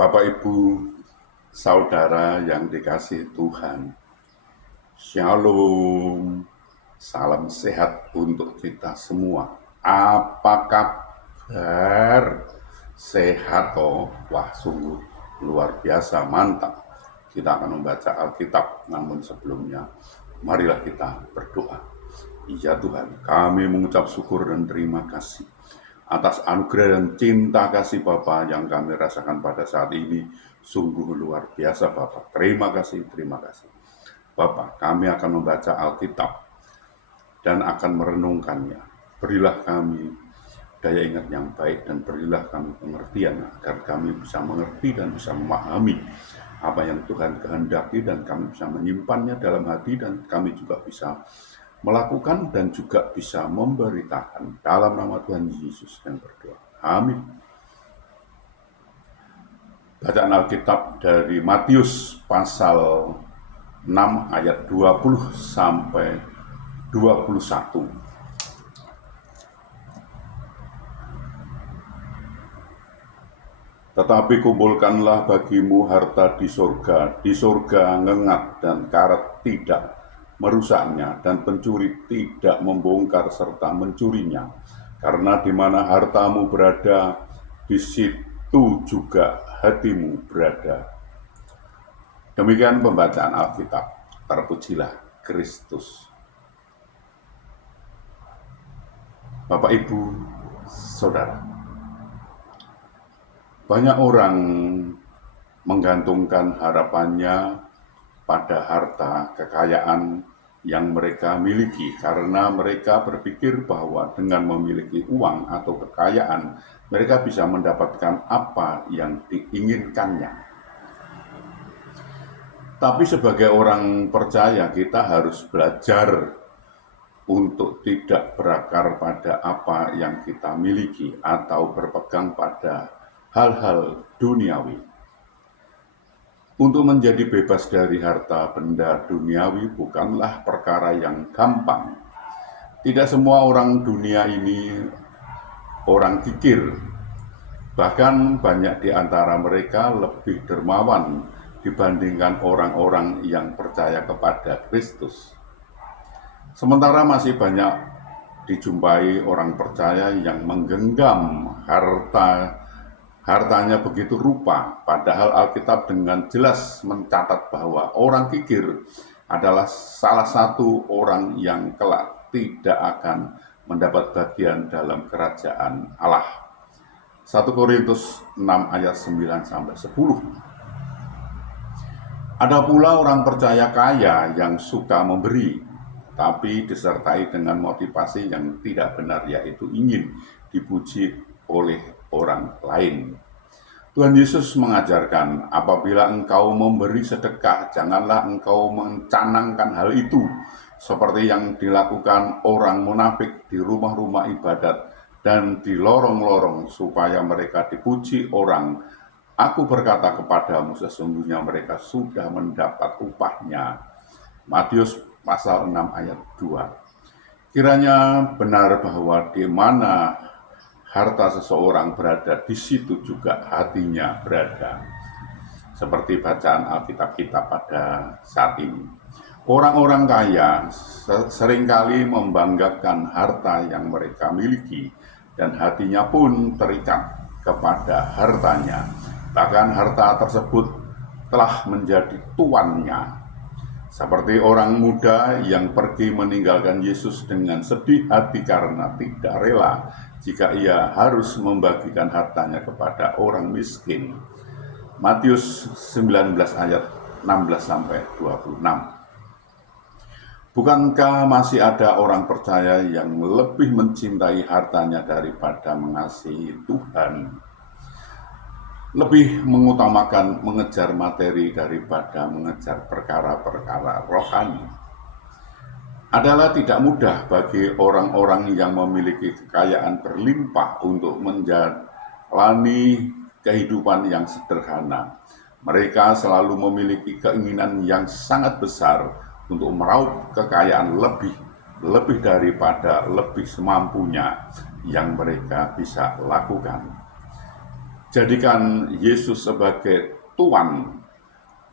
Bapak, Ibu, saudara yang dikasihi Tuhan, Shalom, salam sehat untuk kita semua. Apa kabar? Sehat toh? Wah, sungguh luar biasa, mantap. Kita akan membaca Alkitab, namun sebelumnya marilah kita berdoa. Ya Tuhan, kami mengucap syukur dan terima kasih atas anugerah dan cinta kasih Bapa yang kami rasakan pada saat ini. Sungguh luar biasa Bapa. Terima kasih, terima kasih. Bapa, kami akan membaca Alkitab dan akan merenungkannya. Berilah kami daya ingat yang baik dan berilah kami pengertian agar kami bisa mengerti dan bisa memahami apa yang Tuhan kehendaki dan kami bisa menyimpannya dalam hati dan kami juga bisa melakukan dan juga bisa memberitakan. Dalam nama Tuhan Yesus yang berdoa. Amin. Bacaan Alkitab dari Matius pasal 6 ayat 20 sampai 21. Tetapi kumpulkanlah bagimu harta di sorga ngengat dan karat tidak merusaknya, dan pencuri tidak membongkar serta mencurinya. Karena di mana hartamu berada, di situ juga hatimu berada. Demikian pembacaan Alkitab. Terpujilah Kristus. Bapak, Ibu, Saudara, banyak orang menggantungkan harapannya pada harta kekayaan yang mereka miliki karena mereka berpikir bahwa dengan memiliki uang atau kekayaan mereka bisa mendapatkan apa yang diinginkannya. Tapi sebagai orang percaya kita harus belajar untuk tidak berakar pada apa yang kita miliki atau berpegang pada hal-hal duniawi. Untuk menjadi bebas dari harta benda duniawi bukanlah perkara yang gampang. Tidak semua orang dunia ini orang kikir. Bahkan banyak di antara mereka lebih dermawan dibandingkan orang-orang yang percaya kepada Kristus. Sementara masih banyak dijumpai orang percaya yang menggenggam hartanya begitu rupa, padahal Alkitab dengan jelas mencatat bahwa orang kikir adalah salah satu orang yang kelak tidak akan mendapat bagian dalam kerajaan Allah. 1 Korintus 6 ayat 9 sampai 10. Ada pula orang percaya kaya yang suka memberi, tapi disertai dengan motivasi yang tidak benar, yaitu ingin dipuji oleh orang lain. Tuhan Yesus mengajarkan, apabila engkau memberi sedekah, janganlah engkau mencanangkan hal itu seperti yang dilakukan orang munafik di rumah-rumah ibadat dan di lorong-lorong supaya mereka dipuji orang. Aku berkata kepadamu, sesungguhnya mereka sudah mendapat upahnya. Matius pasal 6 ayat 2. Kiranya benar bahwa di mana harta seseorang berada, di situ juga hatinya berada. Seperti bacaan Alkitab kita pada saat ini. Orang-orang kaya seringkali membanggakan harta yang mereka miliki dan hatinya pun terikat kepada hartanya. Bahkan harta tersebut telah menjadi tuannya. Seperti orang muda yang pergi meninggalkan Yesus dengan sedih hati karena tidak rela jika ia harus membagikan hartanya kepada orang miskin. Matius 19 ayat 16-26. Bukankah masih ada orang percaya yang lebih mencintai hartanya daripada mengasihi Tuhan? Lebih mengutamakan mengejar materi daripada mengejar perkara-perkara rohani. Adalah tidak mudah bagi orang-orang yang memiliki kekayaan berlimpah untuk menjalani kehidupan yang sederhana. Mereka selalu memiliki keinginan yang sangat besar untuk meraup kekayaan lebih daripada lebih semampunya yang mereka bisa lakukan. Jadikan Yesus sebagai Tuhan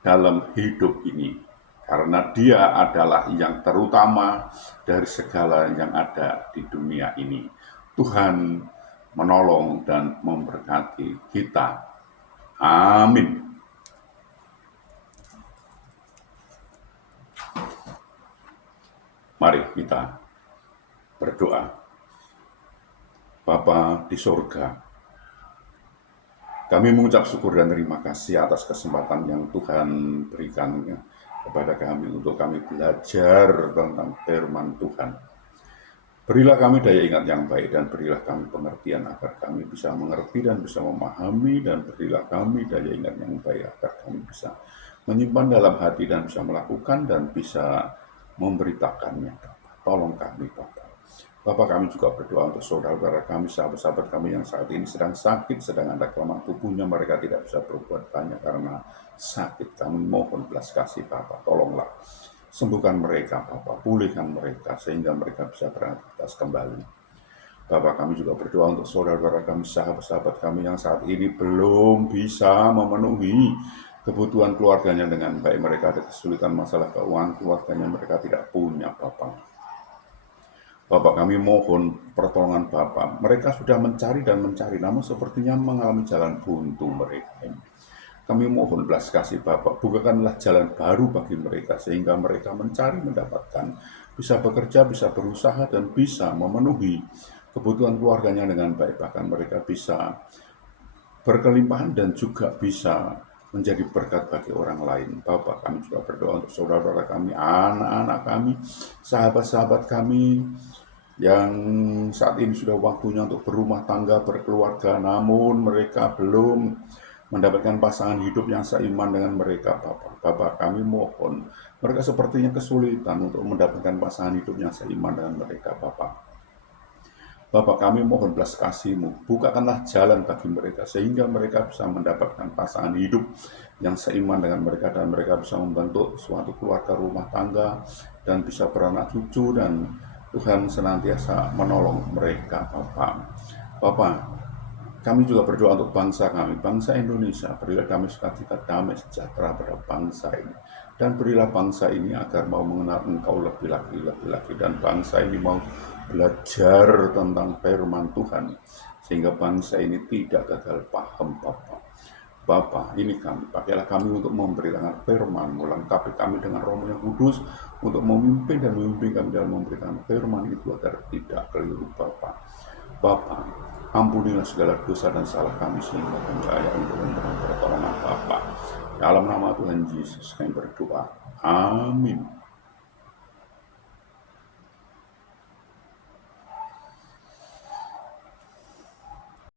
dalam hidup ini, karena Dia adalah yang terutama dari segala yang ada di dunia ini. Tuhan menolong dan memberkati kita. Amin. Mari kita berdoa. Bapa di surga, kami mengucap syukur dan terima kasih atas kesempatan yang Tuhan berikan kepada kami untuk kami belajar tentang firman Tuhan. Berilah kami daya ingat yang baik dan berilah kami pengertian agar kami bisa mengerti dan bisa memahami, dan berilah kami daya ingat yang baik agar kami bisa menyimpan dalam hati dan bisa melakukan dan bisa memberitakannya. Tolong kami, Bapak. Bapak, kami juga berdoa untuk saudara-saudara kami, sahabat-sahabat kami yang saat ini sedang sakit, sedang ada kelemahan tubuhnya, mereka tidak bisa berbuat banyak karena sakit. Kami mohon belas kasih, Bapak, tolonglah sembuhkan mereka, Bapak, pulihkan mereka sehingga mereka bisa beraktivitas kembali. Bapak, kami juga berdoa untuk saudara-saudara kami, sahabat-sahabat kami yang saat ini belum bisa memenuhi kebutuhan keluarganya dengan baik. Mereka ada kesulitan masalah keuangan keluarganya, mereka tidak punya, Bapak. Bapak, kami mohon pertolongan Bapak. Mereka sudah mencari dan mencari, namun sepertinya mengalami jalan buntu mereka ini. Kami mohon belas kasih Bapak, bukakanlah jalan baru bagi mereka, sehingga mereka mencari, mendapatkan, bisa bekerja, bisa berusaha, dan bisa memenuhi kebutuhan keluarganya dengan baik. Bahkan mereka bisa berkelimpahan dan juga bisa menjadi berkat bagi orang lain. Bapak, kami juga berdoa untuk saudara-saudara kami, anak-anak kami, sahabat-sahabat kami, yang saat ini sudah waktunya untuk berumah tangga, berkeluarga, namun mereka belum mendapatkan pasangan hidup yang seiman dengan mereka, Bapak. Bapak, kami mohon, mereka sepertinya kesulitan untuk mendapatkan pasangan hidup yang seiman dengan mereka, Bapak. Bapak, kami mohon belas kasih-Mu, bukakanlah jalan bagi mereka, sehingga mereka bisa mendapatkan pasangan hidup yang seiman dengan mereka, dan mereka bisa membentuk suatu keluarga rumah tangga, dan bisa beranak cucu, dan Tuhan senantiasa menolong mereka, Bapak. Bapak, kami juga berdoa untuk bangsa kami, bangsa Indonesia. Berilah kami sukacita, damai, sejahtera pada bangsa ini. Dan berilah bangsa ini agar mau mengenal Engkau lebih lagi. Dan bangsa ini mau belajar tentang firman Tuhan, sehingga bangsa ini tidak gagal paham, Bapak. Bapa, ini kami, pakailah kami untuk memberitakan firman-Mu, lengkapi kami dengan Roh yang kudus untuk memimpin dan memimpin kami dalam memberitakan firman itu agar tidak keliru, Bapa. Bapa, ampunilah segala dosa dan salah kami sehingga kami layak untuk menerima pertolongan Bapa. Dalam nama Tuhan Yesus kami berdoa. Amin.